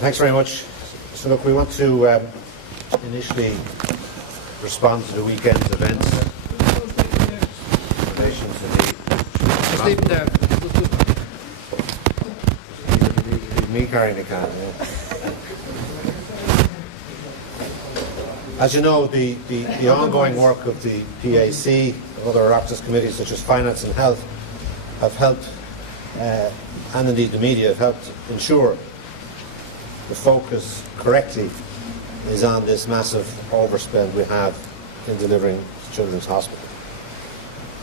Thanks very much. So look, we want to initially respond to the weekend's events in relation to the... Just leave it there. Leave me carrying the can, yeah. As you know, the ongoing work of the PAC, of other Oireachtas committees such as Finance and Health, have helped, and indeed the media, have helped ensure the focus correctly is on this massive overspend we have in delivering Children's Hospital.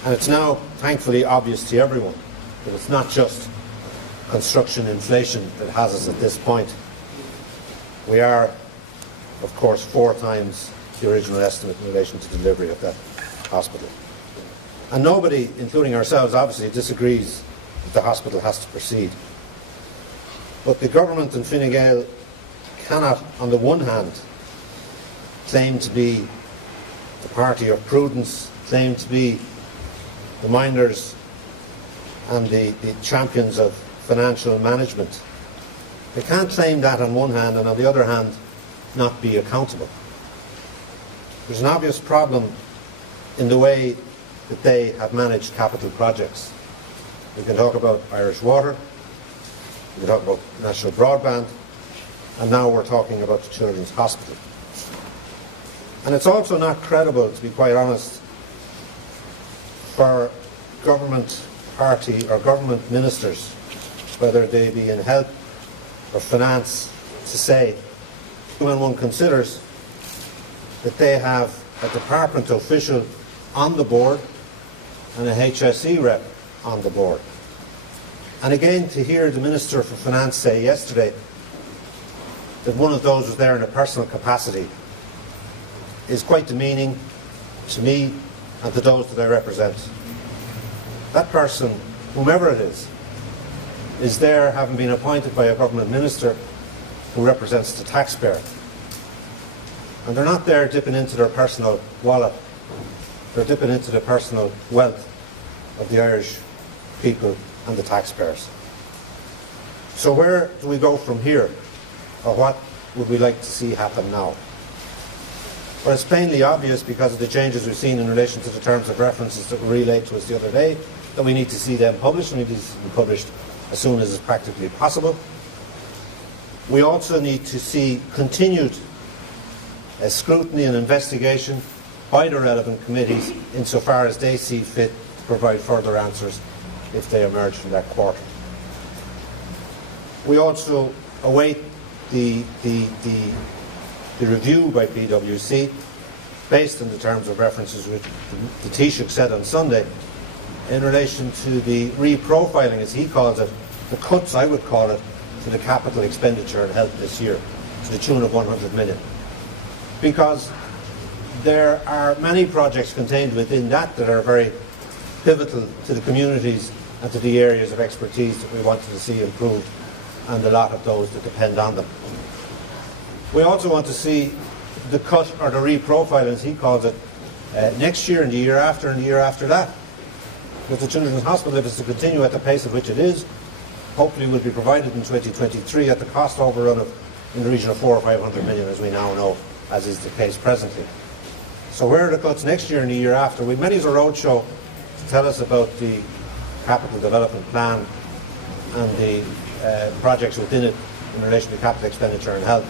And it's now, thankfully, obvious to everyone that it's not just construction inflation that has us at this point. We are, of course, 4 times the original estimate in relation to delivery of that hospital. And nobody, including ourselves, obviously disagrees that the hospital has to proceed. But the government and Fine Gael cannot, on the one hand, claim to be the party of prudence, claim to be the minders and the champions of financial management. They can't claim that on one hand and on the other hand not be accountable. There's an obvious problem in the way that they have managed capital projects. We can talk about Irish Water, we can talk about National Broadband, and now we're talking about the Children's Hospital. And it's also not credible, to be quite honest, for government party or government ministers, whether they be in health or finance, to say, when one considers that they have a department official on the board and a HSE rep on the board. And again, to hear the Minister for Finance say yesterday that one of those was there in a personal capacity is quite demeaning to me and to those that I represent. That person, whomever it is there having been appointed by a government minister who represents the taxpayer. And they're not there dipping into their personal wallet. They're dipping into the personal wealth of the Irish people and the taxpayers. So where do we go from here? Or what would we like to see happen now? Well, it's plainly obvious, because of the changes we've seen in relation to the terms of references that were relayed to us the other day, that we need to see them published, and we need to see them published as soon as is practically possible. We also need to see continued scrutiny and investigation by the relevant committees insofar as they see fit to provide further answers if they emerge from that quarter. We also await the review by PwC based on the terms of references which the Taoiseach said on Sunday in relation to the reprofiling, as he calls it, the cuts, I would call it, to the capital expenditure in health this year to the tune of 100 million. Because there are many projects contained within that that are very pivotal to the communities and to the areas of expertise that we wanted to see improved, and a lot of those that depend on them. We also want to see the cut, or the reprofile as he calls it, next year and the year after and the year after that. With the Children's Hospital, if it's to continue at the pace at which it is, hopefully will be provided in 2023 at the cost overrun of in the region of 400 or 500 million, as we now know, as is the case presently. So where are the cuts next year and the year after? We many's a roadshow to tell us about the capital development plan and the projects within it in relation to capital expenditure and health.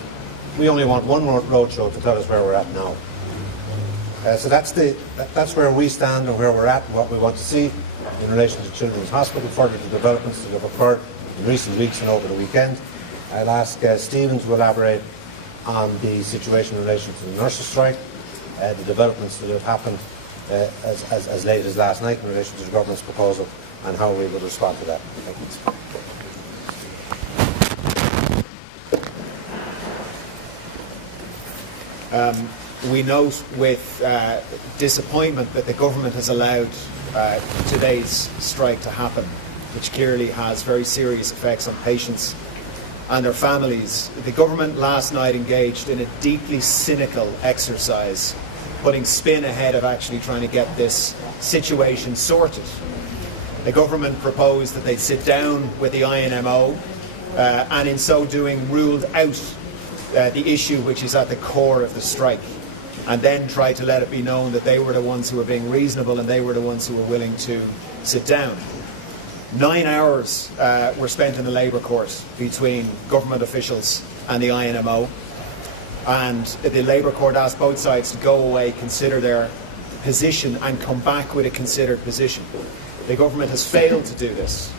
We only want one roadshow to tell us where we're at now. So that's where we stand and where we're at and what we want to see in relation to Children's Hospital, further to developments that have occurred in recent weeks and over the weekend. I'll ask Stephen to elaborate on the situation in relation to the nurses' strike, the developments that have happened as late as last night in relation to the government's proposal, and how we will respond to that. Thank you. We note with disappointment that the government has allowed today's strike to happen, which clearly has very serious effects on patients and their families. The government last night engaged in a deeply cynical exercise, putting spin ahead of actually trying to get this situation sorted. The government proposed that they'd sit down with the INMO and in so doing ruled out the issue which is at the core of the strike, and then tried to let it be known that they were the ones who were being reasonable and they were the ones who were willing to sit down. 9 hours were spent in the Labour court between government officials and the INMO, and the Labour court asked both sides to go away, consider their position and come back with a considered position. The government has failed to do this.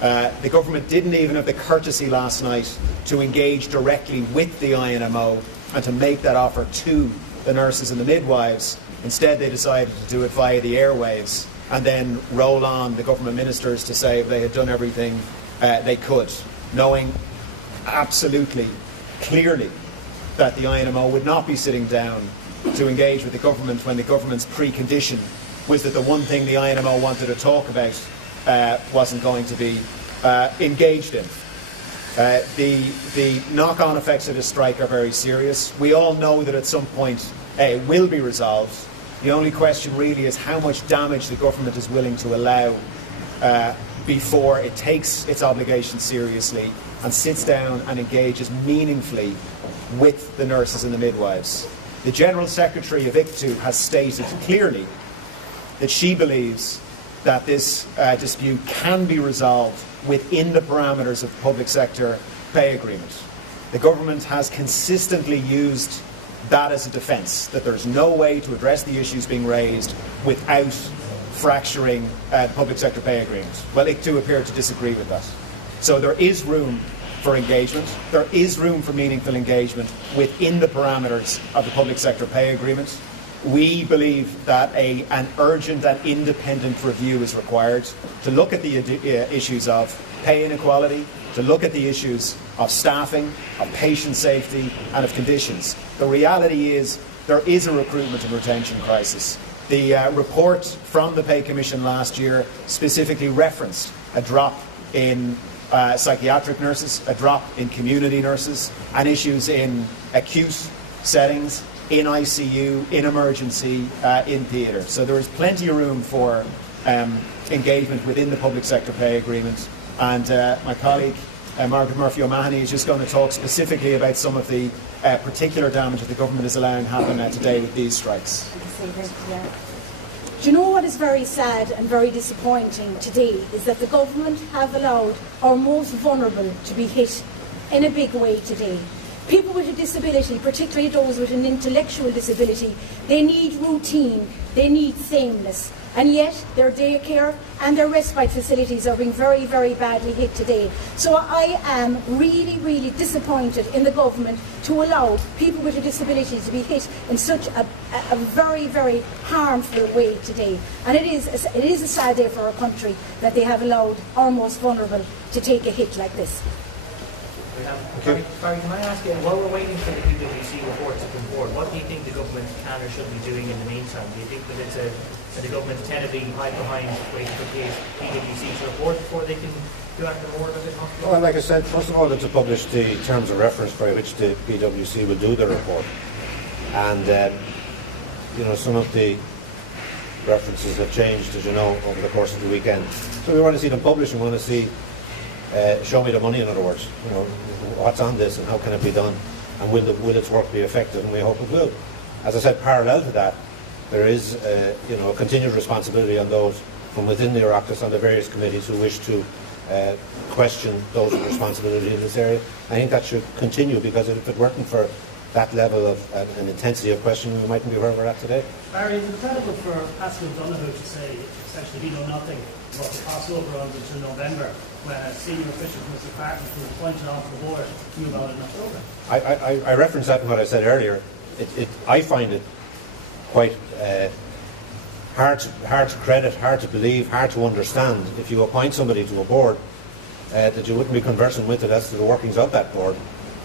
The government didn't even have the courtesy last night to engage directly with the INMO and to make that offer to the nurses and the midwives. Instead, they decided to do it via the airwaves and then roll on the government ministers to say they had done everything they could, knowing absolutely, clearly, that the INMO would not be sitting down to engage with the government when the government's precondition was that the one thing the INMO wanted to talk about wasn't going to be engaged in. The knock-on effects of this strike are very serious. We all know that at some point it will be resolved. The only question really is how much damage the government is willing to allow before it takes its obligation seriously and sits down and engages meaningfully with the nurses and the midwives. The General Secretary of ICTU has stated clearly that she believes that this dispute can be resolved within the parameters of the public sector pay agreement. The government has consistently used that as a defence, that there's no way to address the issues being raised without fracturing the public sector pay agreement. Well, ICTU appear to disagree with that. So there is room for engagement, there is room for meaningful engagement within the parameters of the public sector pay agreement. We believe that an urgent and independent review is required to look at the issues of pay inequality, to look at the issues of staffing, of patient safety and of conditions. The reality is there is a recruitment and retention crisis. The report from the Pay Commission last year specifically referenced a drop in psychiatric nurses, a drop in community nurses, and issues in acute settings, in ICU, in emergency, in theatre. So there is plenty of room for engagement within the public sector pay agreement. And my colleague, Margaret Murphy-O'Mahony, is just going to talk specifically about some of the particular damage that the government is allowing happen today with these strikes. Do you know what is very sad and very disappointing today is that the government have allowed our most vulnerable to be hit in a big way today. People with a disability, particularly those with an intellectual disability, they need routine, they need sameness. And yet their daycare and their respite facilities are being very, very badly hit today. So I am really, really disappointed in the government to allow people with a disability to be hit in such a very, very harmful way today. And it is a sad day for our country that they have allowed our most vulnerable to take a hit like this. Sorry, can I ask you, while we're waiting for the PwC report to come forward, what do you think the government can or should be doing in the meantime? Do you think that the government tentatively hide behind waiting for PwC to report before they can do anything more of it? Well, like I said, first of all, to publish the terms of reference by which the PwC will do the report. And, some of the references have changed, as you know, over the course of the weekend. So we want to see them published and want to see show me the money, in other words. What's on this and how can it be done, and will its work be effective? And we hope it will. As I said, parallel to that, there is a continued responsibility on those from within the Oireachtas on the various committees who wish to question those with responsibility in this area. I think that should continue, because if it weren't for that level of an intensity of questioning, we mightn't be where we're at today. Barry, is it credible for Pascal Donnelly to say essentially he know nothing about the cost overruns until November, when a senior official from his department was appointed onto the board knew about it in October? I referenced that in what I said earlier. I find it quite hard to credit, hard to believe, hard to understand if you appoint somebody to a board that you wouldn't be conversing with it as to the workings of that board.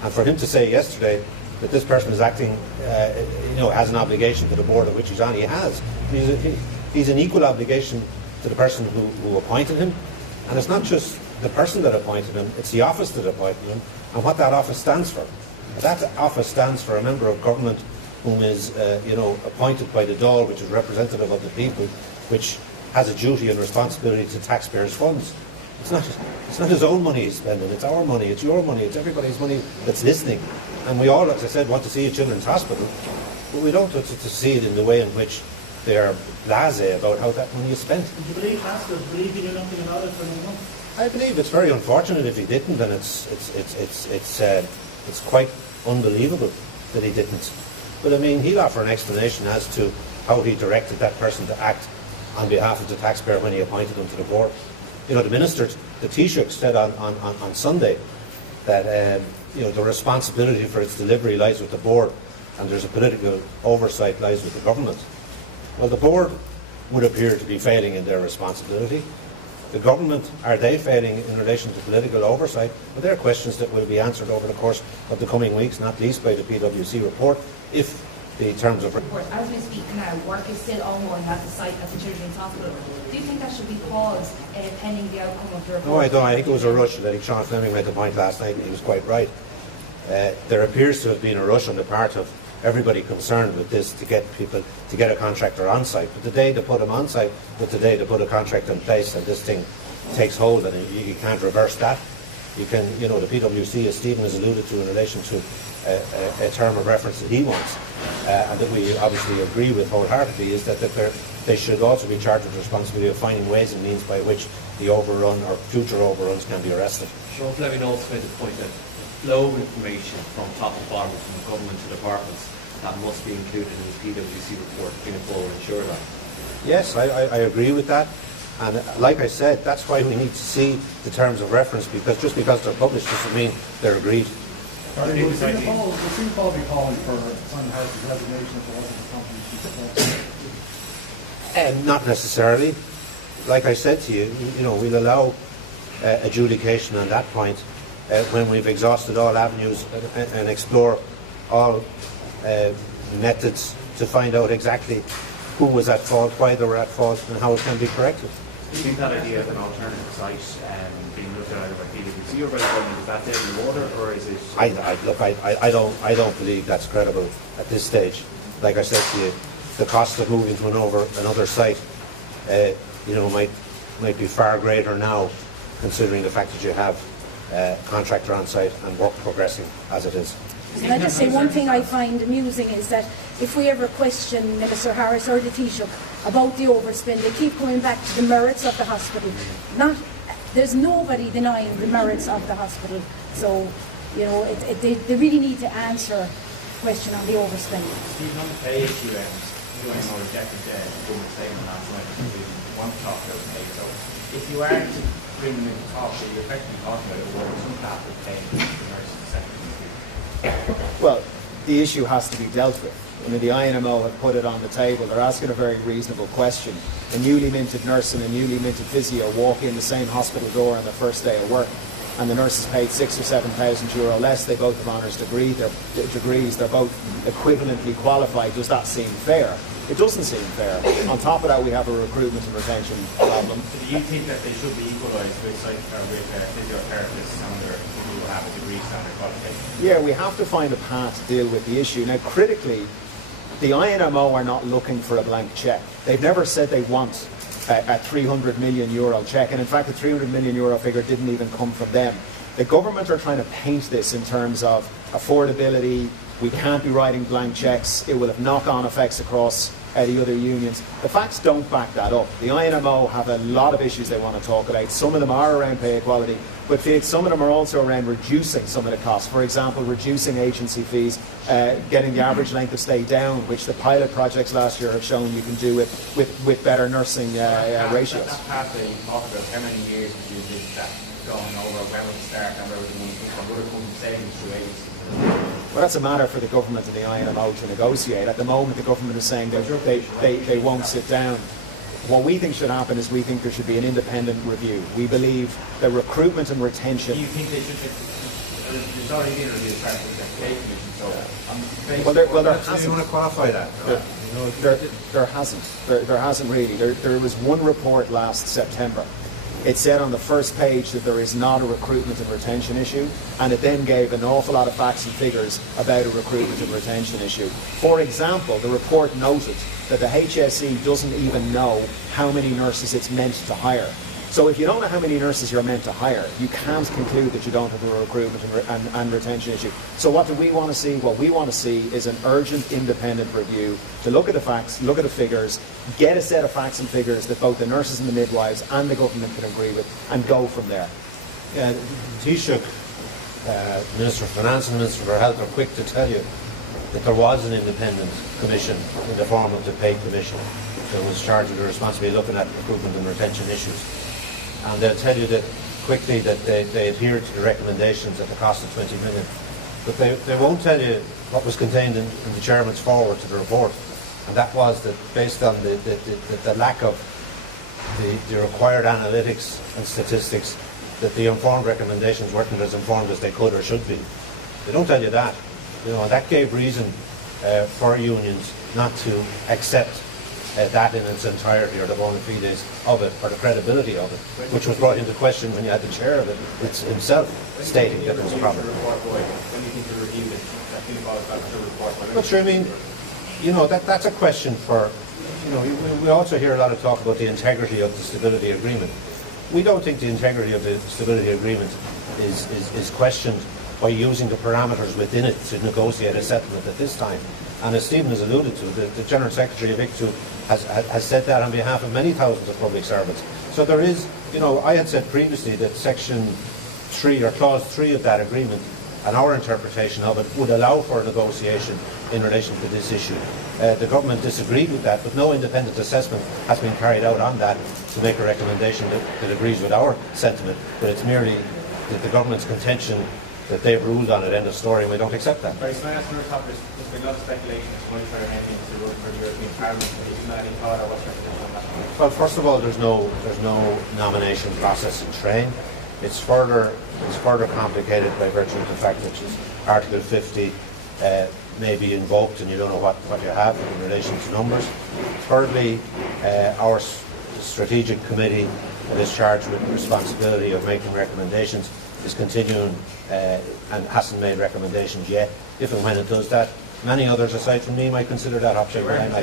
And for him to say yesterday that this person is acting, has an obligation to the board of which he's on, he has. He's an equal obligation to the person who appointed him. And it's not just the person that appointed him, it's the office that appointed him and what that office stands for. That office stands for a member of government whom is appointed by the Dáil, which is representative of the people, which has a duty and responsibility to taxpayers' funds. It's not his own money he's spending. It's our money. It's your money. It's everybody's money that's listening. And we all, as I said, want to see a children's hospital, but we don't want to see it in the way in which they are blasé about how that money is spent. Do you believe Pascal? Do you believe he knew nothing about it for another month? I believe it's very unfortunate if he didn't, and it's quite unbelievable that he didn't. But I mean, he'll offer an explanation as to how he directed that person to act on behalf of the taxpayer when he appointed them to the board. You know, the minister, the Taoiseach, said on Sunday that the responsibility for its delivery lies with the board, and there's a political oversight lies with the government. Well, the board would appear to be failing in their responsibility. The government, are they failing in relation to political oversight? Well, they're questions that will be answered over the course of the coming weeks, not least by the PwC report, if the terms of... As we speak now, work is still ongoing at the site at the Children's Hospital. Do you think that should be paused pending the outcome of the report? No, I don't. I think it was a rush. I think Sean Fleming made the point last night, and he was quite right. There appears to have been a rush on the part of everybody concerned with this to get people, to get a contractor on site. But the day they put him on site, but the day they put a contract in place and this thing takes hold, and you can't reverse that. You can, the PwC, as Stephen has alluded to in relation to a term of reference that he wants, and that we obviously agree with wholeheartedly, is that they should also be charged with the responsibility of finding ways and means by which the overrun or future overruns can be arrested. Sean Fleming also made the point that flow of information from top to bottom, from government to departments, that must be included in the PwC report in full and ensure that. Yes, I agree with that. And like I said, that's why we need to see the terms of reference, because just because they're published doesn't mean they're agreed. Would St. Paul be calling for Simon Harris's resignation if it wasn't the company? Not necessarily. Like I said to you, we'll allow adjudication on that point when we've exhausted all avenues and explore all methods to find out exactly who was at fault, why they were at fault, and how it can be corrected. Do you think that idea of an alternative site being looked at either by PwC or by the government, is that dead in the water, or is it... I don't believe that's credible at this stage. Like I said to you, the cost of moving to another site might be far greater now, considering the fact that you have a contractor on site and work progressing as it is. Can I just say one thing I find amusing is that if we ever question Minister Harris or the Taoiseach about the overspend, they keep coming back to the merits of the hospital. There's nobody denying the merits of the hospital. So, they really need to answer the question on the overspending. Stephen, on the pay issue, you rejected the government statement last night that we want to talk about pay. So if you are to bring them into talk, you're effectively talking about awarding some capital pay to the nurses and secretaries. Well, the issue has to be dealt with. The INMO have put it on the table. They're asking a very reasonable question. A newly minted nurse and a newly minted physio walk in the same hospital door on the first day of work, and the nurse is paid €6,000 or €7,000 less. They both have honours degrees. They're both equivalently qualified. Does that seem fair? It doesn't seem fair. On top of that, we have a recruitment and retention problem. So do you think that they should be equalised with physiotherapists and their people who have a degree standard qualification? Yeah, we have to find a path to deal with the issue. Now, critically, the INMO are not looking for a blank cheque. They've never said they want a €300 million cheque, and in fact the €300 million figure didn't even come from them. The government are trying to paint this in terms of affordability. We can't be writing blank cheques. It will have knock-on effects across the other unions. The facts don't back that up. The INMO have a lot of issues they want to talk about. Some of them are around pay equality, but some of them are also around reducing some of the costs. For example, reducing agency fees, getting the average length of stay down, which the pilot projects last year have shown you can do with better nursing ratios. That path that you talk about, how many years would you envisage that going over? When would it start and where would the money come from? Would it come from savings through agency? Well, that's a matter for the government and the INMO to negotiate. At the moment, the government is saying they won't sit down. What we think should happen is we think there should be an independent review. We believe that recruitment and retention... Do you think they should... There's already been a review as part of the pay commission, so... Well, there hasn't. You want to qualify that? There hasn't. There hasn't really. There was one report last September. It said on the first page that there is not a recruitment and retention issue, and it then gave an awful lot of facts and figures about a recruitment and retention issue. For example, the report noted that the HSE doesn't even know how many nurses it's meant to hire. So if you don't know how many nurses you're meant to hire, you can't conclude that you don't have a recruitment and retention issue. So what do we want to see? What we want to see is an urgent independent review to look at the facts, look at the figures, get a set of facts and figures that both the nurses and the midwives and the government can agree with, and go from there. Yeah, Taoiseach, Minister for Finance and Minister for Health are quick to tell you that there was an independent commission in the form of the Pay Commission that was charged with the responsibility of looking at recruitment and retention issues. And they'll tell you that quickly that they adhered to the recommendations at the cost of 20 million. But they won't tell you what was contained in the Chairman's forward to the report. And that was that based on the lack of the required analytics and statistics, that the informed recommendations weren't as informed as they could or should be. They don't tell you that. And that gave reason for unions not to accept that in its entirety, or the bona fides of it, or the credibility of it, which was brought into question when you had the chair of it himself stating that there was a problem. When you think the review that follows back to the report? But sure, I mean, that's a question for, we also hear a lot of talk about the integrity of the stability agreement. We don't think the integrity of the stability agreement is questioned by using the parameters within it to negotiate a settlement at this time. And as Stephen has alluded to, the General Secretary of ICTU has said that on behalf of many thousands of public servants. So there is, I had said previously that Section 3 or Clause 3 of that agreement, and our interpretation of it, would allow for a negotiation in relation to this issue. The government disagreed with that, but no independent assessment has been carried out on that to make a recommendation that agrees with our sentiment. But it's merely the government's contention that they've ruled on it, end of story, and we don't accept that. Right, so I ask another topic. There's been a lot of speculation as to whether anything to run for the European Parliament. Have you got any thought or what's your position on that? Well, first of all, there's no nomination process in train. It's further complicated by virtue of the fact that Article 50 may be invoked and you don't know what you have in relation to numbers. Thirdly, our strategic committee that is charged with the responsibility of making recommendations is continuing and hasn't made recommendations yet. If and when it does that, many others aside from me might consider that option. I'm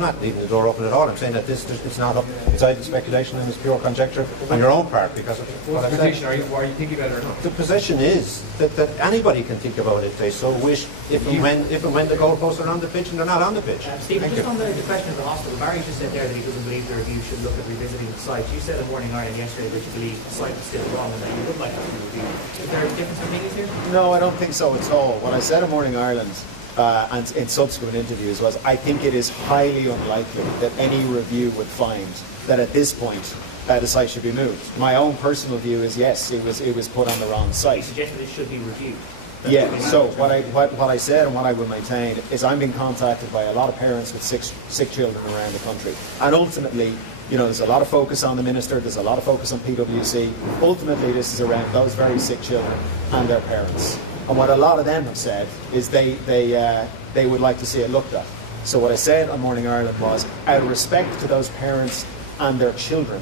not leaving the door open at all. I'm saying that it's not up. It's either speculation and it's pure conjecture on your own part because of what I've said. Are you thinking about it or not? The position is that anybody can think about it if they so wish, if and when the goalposts are on the pitch and they're not on the pitch. Stephen, just on the question of the hospital, Barry just said there that he doesn't believe the review should look at revisiting the site. You said in Morning Ireland yesterday that you believe the site is still wrong and that you would like to review. Is there a difference of opinions here? No, I don't think so at all. What I said in Morning Ireland and in subsequent interviews was I think it is highly unlikely that any review would find that at this point the site should be moved. My own personal view is yes, it was put on the wrong site. You suggested it should be reviewed. Yeah, so what I said and what I will maintain is I'm being contacted by a lot of parents with sick children around the country. And ultimately, there's a lot of focus on the Minister, there's a lot of focus on PwC. Ultimately, this is around those very sick children and their parents. And what a lot of them have said is they would like to see it looked at. So what I said on Morning Ireland was, out of respect to those parents and their children,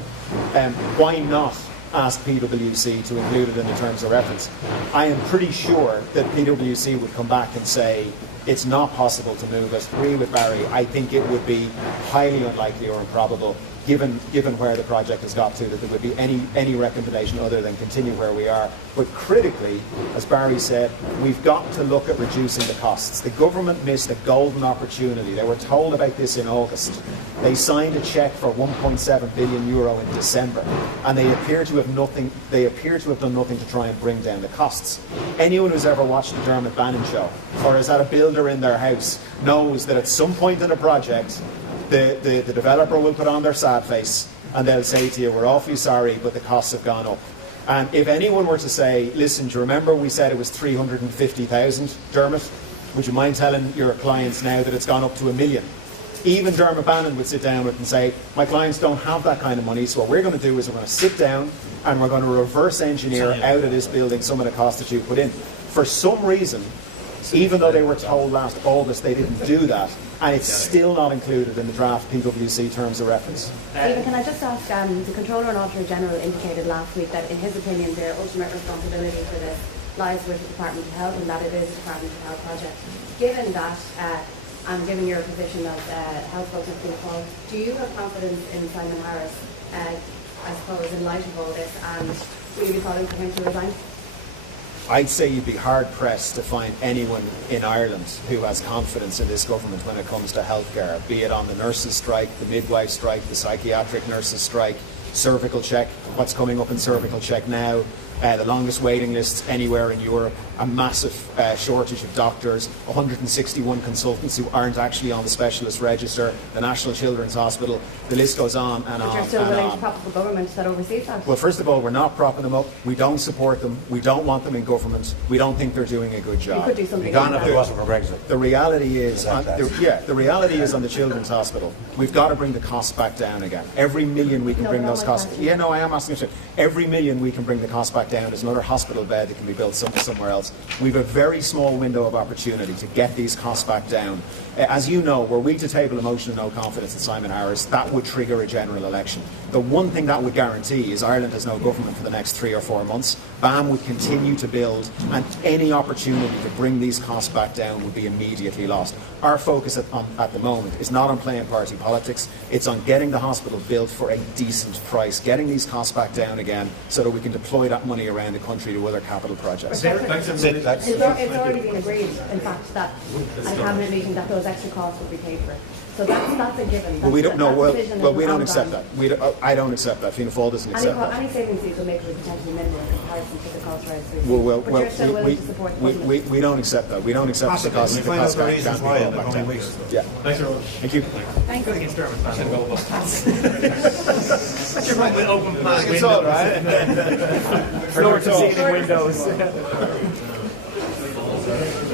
why not ask PwC to include it in the terms of reference? I am pretty sure that PwC would come back and say it's not possible to move it. I agree with Barry. I think it would be highly unlikely or improbable, given where the project has got to, that there would be any recommendation other than continue where we are. But critically, as Barry said, we've got to look at reducing the costs. The government missed a golden opportunity. They were told about this in August. They signed a cheque for €1.7 billion in December, and they appear to have done nothing to try and bring down the costs. Anyone who's ever watched the Dermot Bannon show, or has had a builder in their house, knows that at some point in a project, the developer will put on their sad face and they'll say to you, we're awfully sorry, but the costs have gone up. And if anyone were to say, listen, do you remember we said it was 350,000, Dermot? Would you mind telling your clients now that it's gone up to $1 million? Even Dermot Bannon would sit down with it and say, my clients don't have that kind of money, so what we're going to do is we're going to sit down and we're going to reverse engineer out of this building some of the costs that you put in. For some reason, even though they were told last August they didn't do that, and it's still not included in the draft PwC terms of reference. Stephen, can I just ask, the Controller and Auditor General indicated last week that in his opinion their ultimate responsibility for this lies with the Department of Health and that it is a Department of Health project. Given that, and given your position as health focused in Fáil, do you have confidence in Simon Harris I suppose, in light of all this, and will you be calling for him to resign? I'd say you'd be hard-pressed to find anyone in Ireland who has confidence in this government when it comes to healthcare, be it on the nurses' strike, the midwife strike, the psychiatric nurses' strike, cervical check, what's coming up in cervical check now, the longest waiting lists anywhere in Europe, a massive shortage of doctors, 161 consultants who aren't actually on the specialist register, the National Children's Hospital, the list goes on and on. But you're still willing to prop up a government that oversees that? Well, first of all, we're not propping them up. We don't support them. We don't want them in government. We don't think they're doing a good job. You could do something Gone like if it wasn't for Brexit. The reality is, the reality is on the Children's Hospital, we've got to bring the costs back down again. Every million we can bring those costs. Yeah, no, I am asking you. Every million we can bring the cost back down. There's another hospital bed that can be built somewhere else. We've a very small window of opportunity to get these costs back down. As you know, were we to table a motion of no confidence in Simon Harris, that would trigger a general election. The one thing that would guarantee is Ireland has no government for the next 3 or 4 months. BAM would continue to build, and any opportunity to bring these costs back down would be immediately lost. Our focus at the moment is not on playing party politics, it's on getting the hospital built for a decent price, getting these costs back down again so that we can deploy that money around the country to other capital projects. It's already been agreed, in fact, that at a cabinet meeting that those extra costs will be paid for. So that's a given. Well, we don't know. Well, we don't accept that. I don't accept that. Fianna Fáil doesn't accept that. Any savings you can make will potentially minimal in comparison to the cost rise. Well, but you're still willing to support the government. we don't accept that. We don't accept the cost. Find out the reasons why in the coming weeks. Yeah. Thanks very much. Thank you. Thank you. Against Dermot, What's your with open plan windows? It's all right. Floor to ceiling windows.